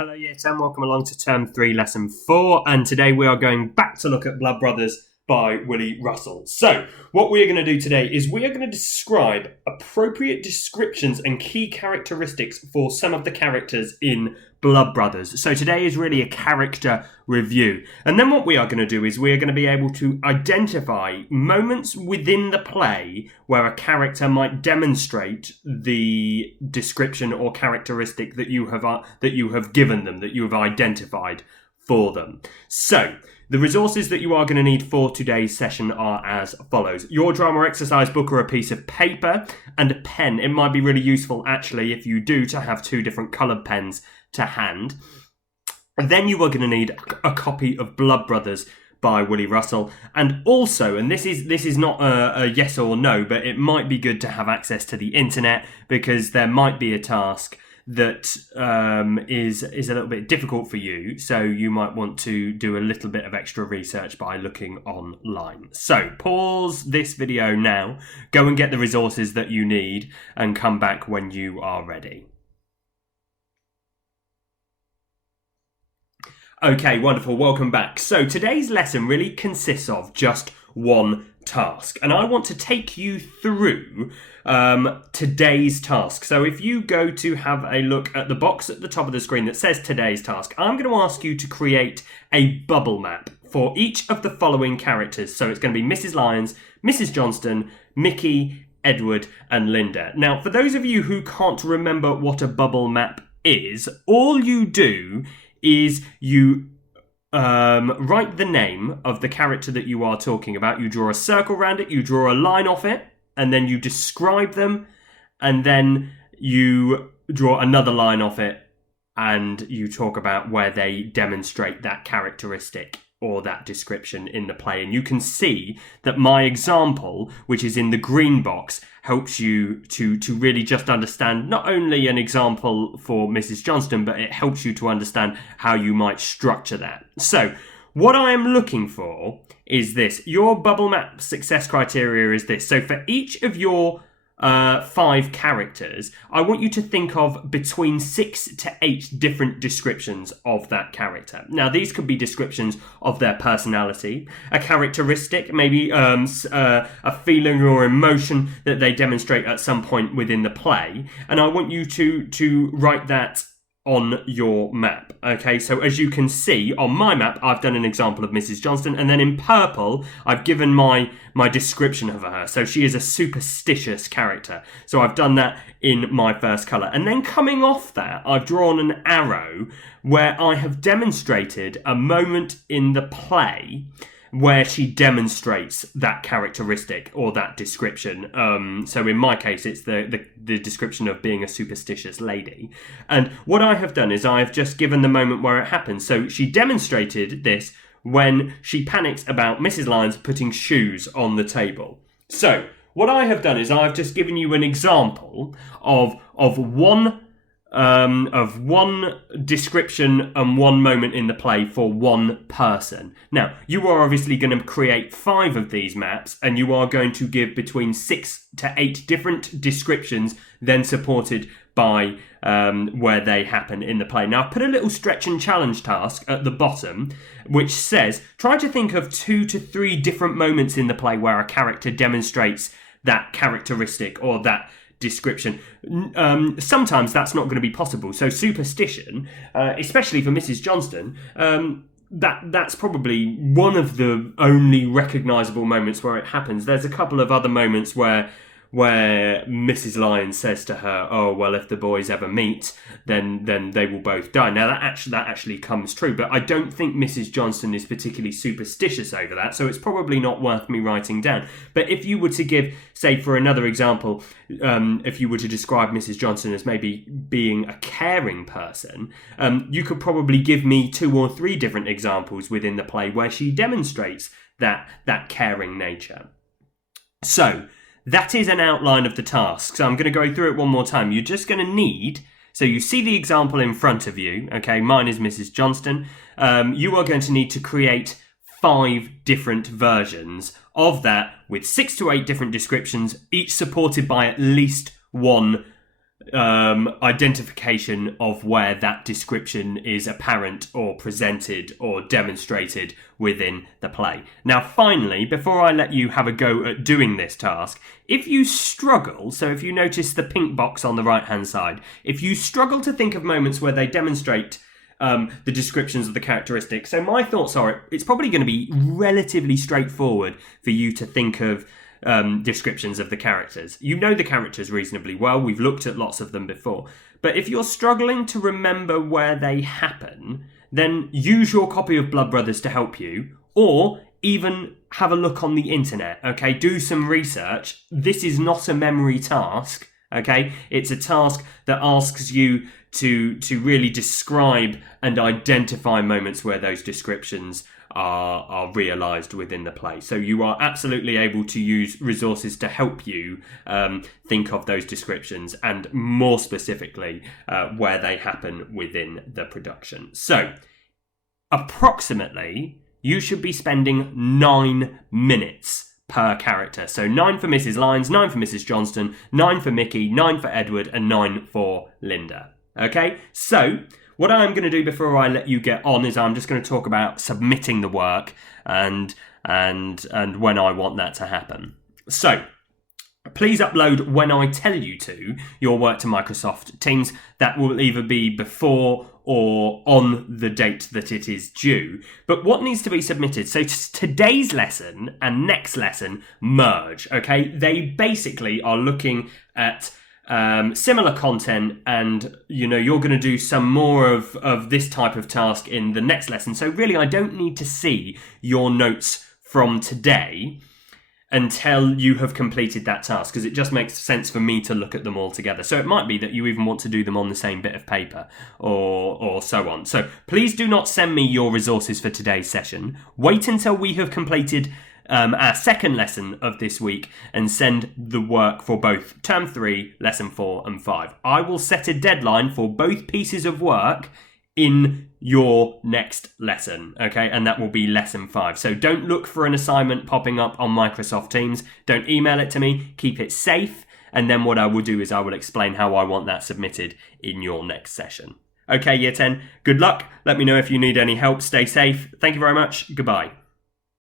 Hello, Y10, welcome along to Term 3, Lesson 4, and today we are going back to look at Blood Brothers by Willie Russell. So, what we are going to do today is we are going to describe appropriate descriptions and key characteristics for some of the characters in Blood Brothers. So today is really a character review. And then what we are going to do is we are going to be able to identify moments within the play where a character might demonstrate the description or characteristic that you have given them, that you have identified for them. So, the resources that you are going to need for today's session are as follows. Your drama exercise book or a piece of paper and a pen. It might be really useful, actually, if you do, to have two different coloured pens to hand. And then you are going to need a copy of Blood Brothers by Willie Russell. And also, and this is not a yes or no, but it might be good to have access to the internet because there might be a task that is a little bit difficult for you, so you might want to do a little bit of extra research by looking online. So pause this video now, go and get the resources that you need, and come back when you are ready. Okay, wonderful, welcome back. So today's lesson really consists of just one task, and I want to take you through today's task. So if you go to have a look at the box at the top of the screen that says today's task, I'm going to ask you to create a bubble map for each of the following characters. So it's going to be Mrs. Lyons, Mrs. Johnston, Mickey, Edward, and Linda. Now, for those of you who can't remember what a bubble map is, all you do is you write the name of the character that you are talking about. You draw a circle around it, you draw a line off it, and then you describe them, and then you draw another line off it, and you talk about where they demonstrate that characteristic or that description in the play. And you can see that my example, which is in the green box, helps you to really just understand not only an example for Mrs. Johnston, but it helps you to understand how you might structure that. So, what I am looking for is this. Your bubble map success criteria is this. So for each of your 5 characters, I want you to think of between 6 to 8 different descriptions of that character. Now, these could be descriptions of their personality, a characteristic, maybe a feeling or emotion that they demonstrate at some point within the play, and I want you to write that on your map. Okay, so as you can see on my map, I've done an example of Mrs. Johnston, and then in purple I've given my description of her. So she is a superstitious character, so I've done that in my first colour. And then coming off that, I've drawn an arrow where I have demonstrated a moment in the play where she demonstrates that characteristic or that description. So in my case, it's the description of being a superstitious lady. And what I have done is I have just given the moment where it happens. So she demonstrated this when she panics about Mrs. Lyons putting shoes on the table. So what I have done is I've just given you an example of one description and one moment in the play for one person. Now, you are obviously going to create 5 of these maps, and you are going to give between 6 to 8 different descriptions, then supported by where they happen in the play. Now, I've put a little stretch and challenge task at the bottom, which says, try to think of 2 to 3 different moments in the play where a character demonstrates that characteristic or that description. Sometimes that's not going to be possible. So superstition, especially for Mrs. Johnston, that's probably one of the only recognisable moments where it happens. There's a couple of other moments where Mrs. Lyons says to her, "Oh, well, if the boys ever meet, then they will both die." Now that actually comes true, but I don't think Mrs. Johnston is particularly superstitious over that, so it's probably not worth me writing down. But if you were to give, say, for another example, if you were to describe Mrs. Johnston as maybe being a caring person, you could probably give me 2 or 3 different examples within the play where she demonstrates that caring nature. So that is an outline of the task. So I'm going to go through it one more time. You're just going to need, so you see the example in front of you. Okay, mine is Mrs. Johnston. You are going to need to create 5 different versions of that with 6 to 8 different descriptions, each supported by at least one identification of where that description is apparent or presented or demonstrated within the play. Now, finally, before I let you have a go at doing this task, if you struggle, so if you notice the pink box on the right-hand side, if you struggle to think of moments where they demonstrate the descriptions of the characteristics, so my thoughts are it's probably going to be relatively straightforward for you to think of descriptions of the characters. You know the characters reasonably well. We've looked at lots of them before. But if you're struggling to remember where they happen, then use your copy of Blood Brothers to help you, or even have a look on the internet, okay? Do some research. This is not a memory task, okay? It's a task that asks you to really describe and identify moments where those descriptions are realised within the play. So you are absolutely able to use resources to help you think of those descriptions and more specifically where they happen within the production. So approximately you should be spending 9 minutes per character. So 9 for Mrs. Lyons, 9 for Mrs. Johnston, 9 for Mickey, 9 for Edward, and 9 for Linda. Okay, so what I'm going to do before I let you get on is I'm just going to talk about submitting the work and when I want that to happen. So please upload when I tell you to your work to Microsoft Teams. That will either be before or on the date that it is due. But what needs to be submitted? So today's lesson and next lesson merge, okay? They basically are looking at similar content, and you're going to do some more of this type of task in the next lesson. So really I don't need to see your notes from today until you have completed that task, because it just makes sense for me to look at them all together. So it might be that you even want to do them on the same bit of paper or so on. So please do not send me your resources for today's session. Wait until we have completed our second lesson of this week and send the work for both Term 3, Lesson 4 and 5. I will set a deadline for both pieces of work in your next lesson, okay? And that will be Lesson 5. So don't look for an assignment popping up on Microsoft Teams. Don't email it to me. Keep it safe. And then what I will do is I will explain how I want that submitted in your next session. Okay, Year 10, good luck. Let me know if you need any help. Stay safe. Thank you very much. Goodbye.